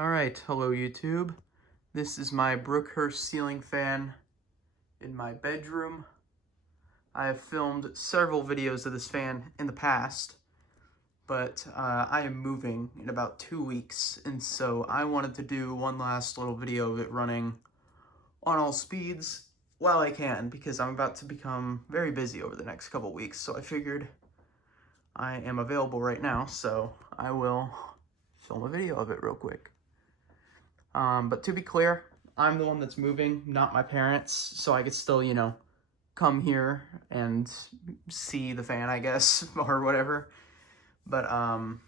Alright, hello YouTube. This is my Brookhurst ceiling fan in my bedroom. I have filmed several videos of this fan in the past, but I am moving in about 2 weeks, and so I wanted to do one last little video of it running on all speeds while I can, because I'm about to become very busy over the next couple weeks, so I figured I am available right now, so I will film a video of it real quick. But to be clear, I'm the one that's moving, not my parents, so I could still, come here and see the fan, I guess, or whatever. But I'm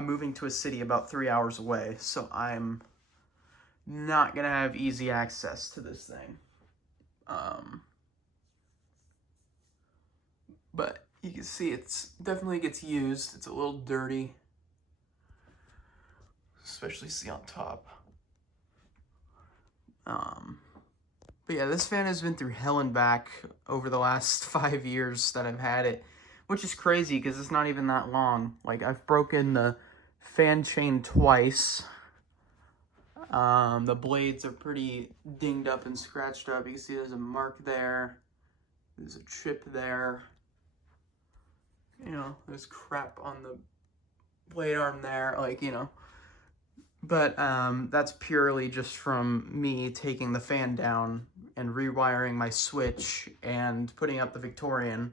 moving to a city about 3 hours away, so I'm not gonna have easy access to this thing. But you can see it's definitely gets used. It's a little dirty, especially see on top. But yeah, this fan has been through hell and back over the last 5 years that I've had it, which is crazy because it's not even that long. Like, I've broken the fan chain twice. The blades are pretty dinged up and scratched up. You can see there's a mark there. There's a chip there. There's crap on the blade arm there, But that's purely just from me taking the fan down and rewiring my switch and putting up the Victorian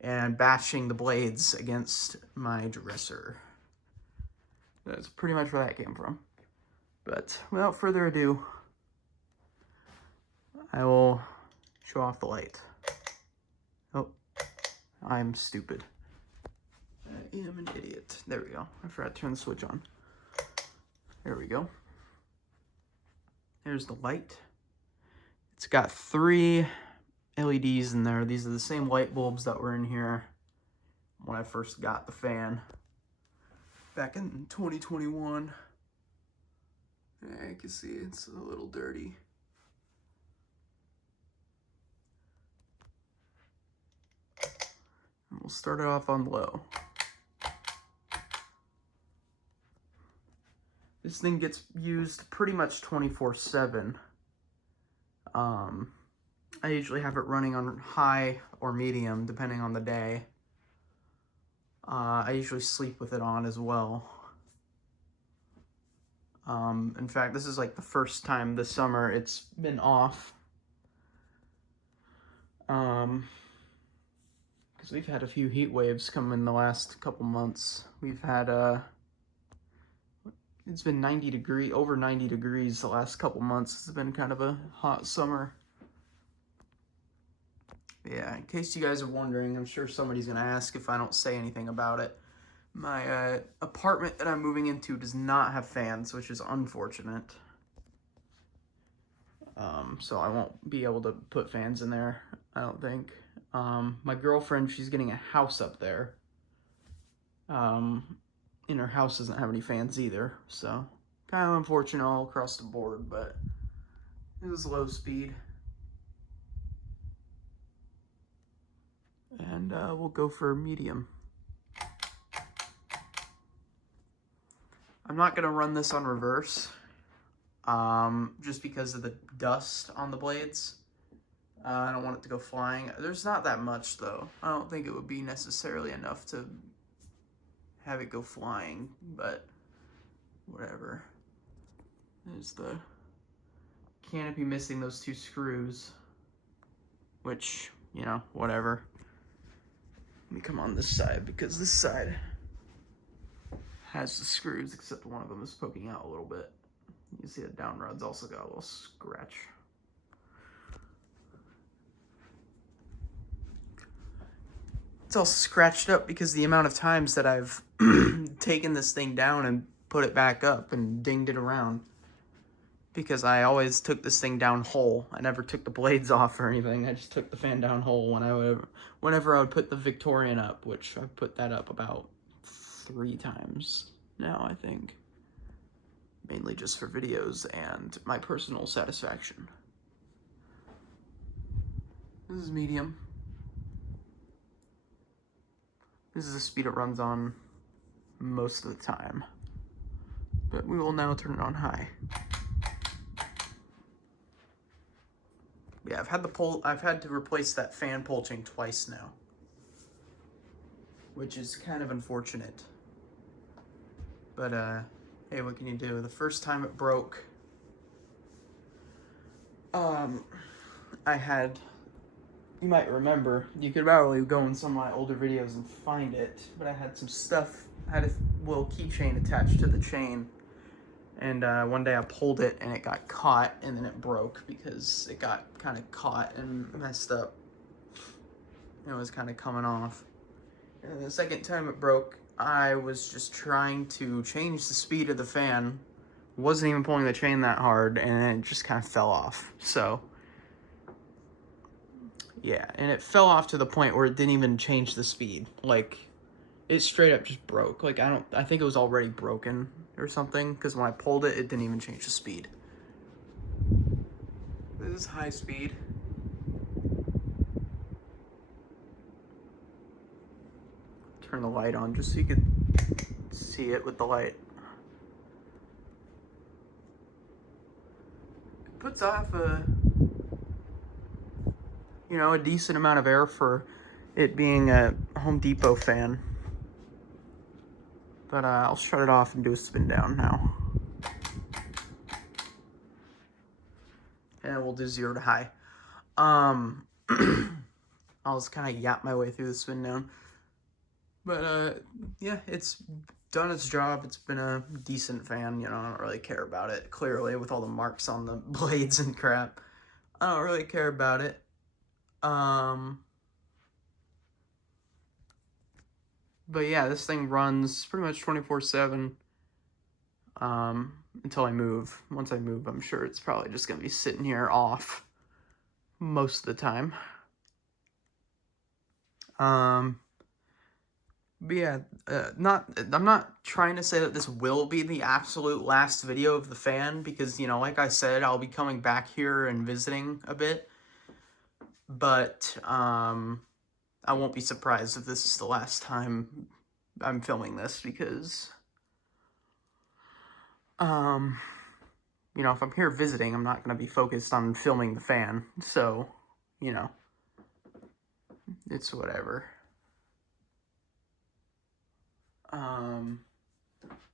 and bashing the blades against my dresser. That's pretty much where that came from. But without further ado, I will show off the light. Oh, I'm stupid. I am an idiot. There we go. I forgot to turn the switch on. There we go. There's the light. It's got 3 LEDs in there. These are the same light bulbs that were in here when I first got the fan back in 2021. Yeah, you can see it's a little dirty. And we'll start it off on low. This thing gets used pretty much 24/7. I usually have it running on high or medium, depending on the day. I usually sleep with it on as well. In fact, this is like the first time this summer it's been off. Because we've had a few heat waves come in the last couple months. We've had, it's been 90 degrees, over 90 degrees the last couple months. It's been kind of a hot summer. Yeah, in case you guys are wondering, I'm sure somebody's going to ask if I don't say anything about it. My apartment that I'm moving into does not have fans, which is unfortunate. So I won't be able to put fans in there, I don't think. My girlfriend, she's getting a house up there. And her house doesn't have any fans either, so kind of unfortunate all across the board, but it was low speed. And we'll go for medium. I'm not going to run this on reverse, just because of the dust on the blades. I don't want it to go flying. There's not that much, though. I don't think it would be necessarily enough to have it go flying, but whatever. There's the canopy missing those 2 screws, which, whatever. Let me come on this side, because this side has the screws, except one of them is poking out a little bit. You can see the down rod's also got a little scratch. It's all scratched up because the amount of times that I've taken this thing down and put it back up and dinged it around. Because I always took this thing down whole. I never took the blades off or anything. I just took the fan down whole whenever I would put the Victorian up, which I've put that up about 3 times now, I think. Mainly just for videos and my personal satisfaction. This is medium. This is the speed it runs on most of the time. But we will now turn it on high. Yeah, I've had to replace that fan pulsing twice now, which is kind of unfortunate. But hey, what can you do? The first time it broke, I had, you might remember, you could probably go in some of my older videos and find it, but I had some stuff, I had a little keychain attached to the chain, and one day I pulled it and it got caught, and then it broke because it got kind of caught and messed up. It was kind of coming off. And the second time it broke, I was just trying to change the speed of the fan, wasn't even pulling the chain that hard, and it just kind of fell off. So yeah, and it fell off to the point where it didn't even change the speed. Like, it straight up just broke. Like, I think it was already broken or something, because when I pulled it, it didn't even change the speed. This is high speed. Turn the light on just so you could see it with the light. It puts off a decent amount of air for it being a Home Depot fan. But I'll shut it off and do a spin down now. And we'll do 0 to high. I'll just kind of yap my way through the spin down. But yeah, it's done its job. It's been a decent fan. I don't really care about it. Clearly, with all the marks on the blades and crap, I don't really care about it. But yeah, this thing runs pretty much 24/7 until I move. Once I move, I'm sure it's probably just gonna be sitting here off most of the time. But yeah, I'm not trying to say that this will be the absolute last video of the fan, because, like I said, I'll be coming back here and visiting a bit. But, I won't be surprised if this is the last time I'm filming this, because, if I'm here visiting, I'm not going to be focused on filming the fan, so, it's whatever.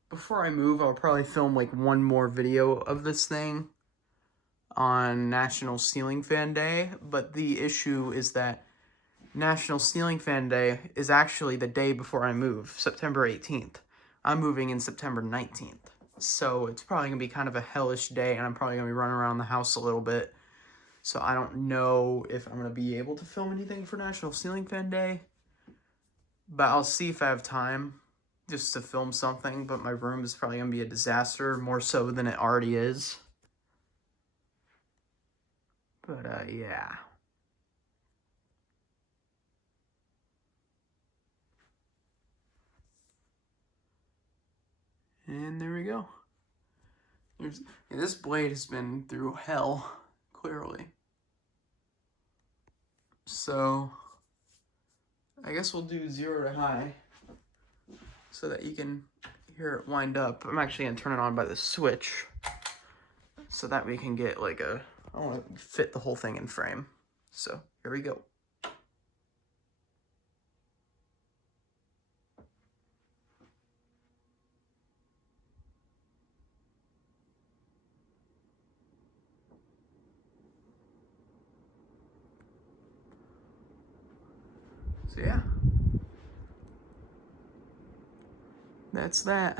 Before I move, I'll probably film, like, one more video of this thing on National Ceiling Fan Day, but the issue is that National Ceiling Fan Day is actually the day before I move, September 18th. I'm moving in September 19th, so it's probably going to be kind of a hellish day, and I'm probably going to be running around the house a little bit, so I don't know if I'm going to be able to film anything for National Ceiling Fan Day, but I'll see if I have time just to film something. But my room is probably going to be a disaster, more so than it already is. But, yeah. And there we go. This blade has been through hell, clearly. So, I guess we'll do 0 to high so that you can hear it wind up. I'm actually going to turn it on by the switch so that we can get like I want to fit the whole thing in frame. So, here we go. So yeah, that's that.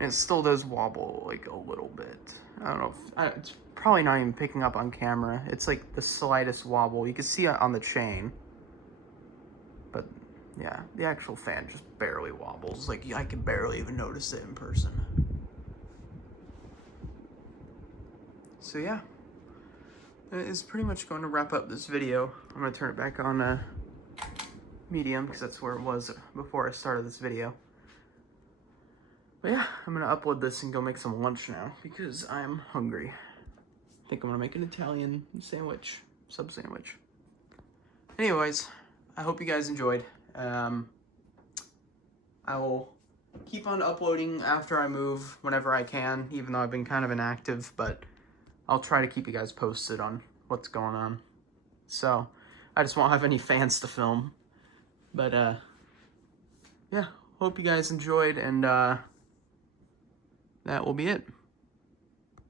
And it still does wobble like a little bit. I don't know if, it's probably not even picking up on camera. It's like the slightest wobble. You can see it on the chain. But yeah, the actual fan just barely wobbles. Like, I can barely even notice it in person. So yeah, that is pretty much going to wrap up this video. I'm going to turn it back on medium, because that's where it was before I started this video. But yeah, I'm going to upload this and go make some lunch now, because I'm hungry. I think I'm going to make an Italian sandwich, sub sandwich. Anyways, I hope you guys enjoyed. I will keep on uploading after I move whenever I can, even though I've been kind of inactive, but I'll try to keep you guys posted on what's going on. So, I just won't have any fans to film. But, yeah, hope you guys enjoyed, and that will be it.